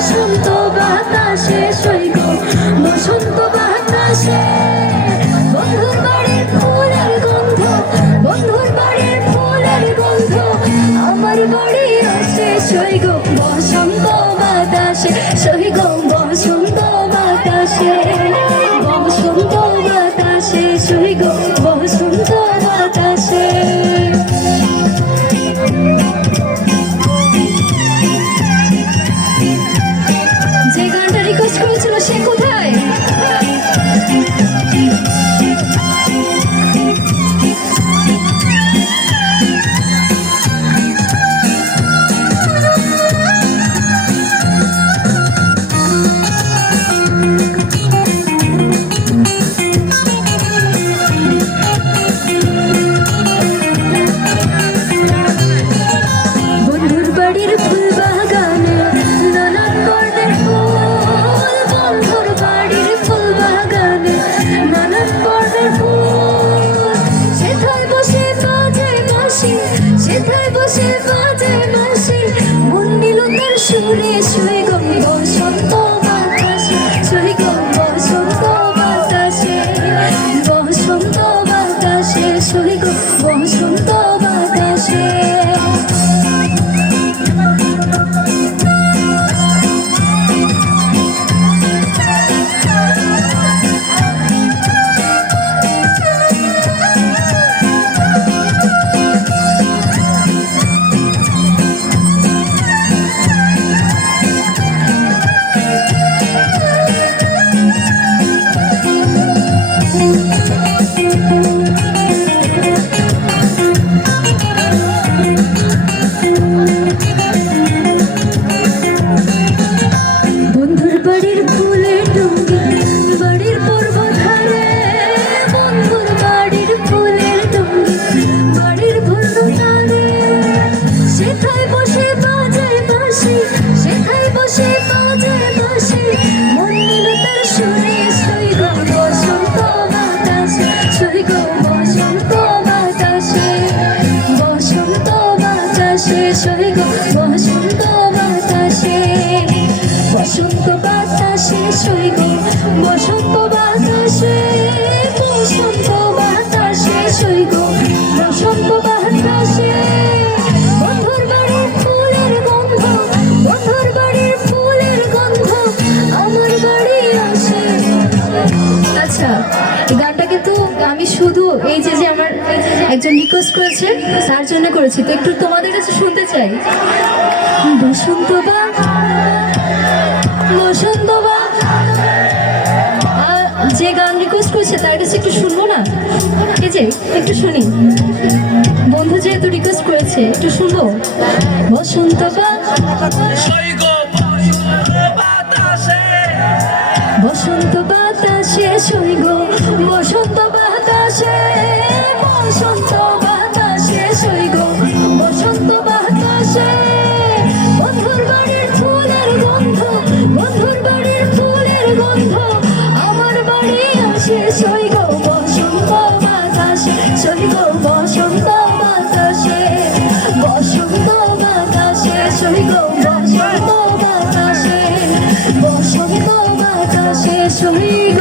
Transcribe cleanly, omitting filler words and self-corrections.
বসন্ত বাতাসে সৈগ বসন্ত বাতাসে বন্ধুর বাড়ির ফুলের গন্ধ বন্ধুর বাড়ির ফুলের গন্ধ আমার বাড়ি আসে সৈগ বসন্ত বাতাসে সৈগ বসন্ত বাতাসে বসন্ত বাতাসে সৈগ বসন্ত বাতাসে। যে গানটা রিকোয়েস্ট করেছিল সে কোথায়? বন্ধুর বাড়ির ফুল বাগানে নানান বর্ণের ফুল বন্ধুর বাড়ির ফুল বাগানে নানান বর্ণের ফুল সেথায় বসে বাজে বাঁশি সেথায় বসে বাজে বাঁশি মন নিল তার সুরে সৈগ বসন্ত বাতাসে সৈগ বসন্ত বাতাসে বসন্ত বাতাসে সৈগ বসন্ত বাতাসে। বন্ধুর বাড়ির ফুলের ডুঙ্গি বাড়ির পূর্ব ধারে বন্ধুর বাড়ির ফুলের ডুঙ্গি বাড়ির পূর্ব ধারে সেথায় বসে বাজে বাঁশি সেথায় বসে বাজে বাঁশি মন নিল তার সুরে সৈগ বসন্ত বাতাসে সৈগ বসন্ত বাতাসে বসন্ত বাতাসে সৈগ বসন্ত বাতাসে বসন্ত বাতাসে সৈগ বসন্ত বাতাসে বসন্ত বাতাসে সৈগ বসন্ত বাতাসে বন্ধুর বাড়ির ফুলের গন্ধ বন্ধুর বাড়ির ফুলের গন্ধ আমার বাড়ি আসে। আচ্ছা, এই গানটা কিন্তু আমি শুধু এই যে আমার একজন রিকোয়েস্ট করেছে তার জন্য করেছি, তো একটু তোমাদের কাছে শুনতে চাই। বসন্ত বসন্ত যে গান রিকোয়েস্ট করেছে তার কাছে একটু শুনবো না? এই যে একটু শুনি, বন্ধু যেহেতু রিকোয়েস্ট করেছে একটু শুনবো। বসন্ত বসন্ত বাতাসে সৈগ বসন্ত বাতাসে বসন্ত বাতাসে সৈগ বসন্ত বাতাসে বন্ধুর বাড়ির ফুলের গন্ধ বন্ধুর বাড়ির ফুলের গন্ধ আমার বাড়ি আসে সৈগ বসন্ত বাতাসে সৈগ বসন্ত বাতাসে বসন্ত বাতাসে সৈগ বসন্ত বাতাসে বসন্ত বাতাসে সৈগ।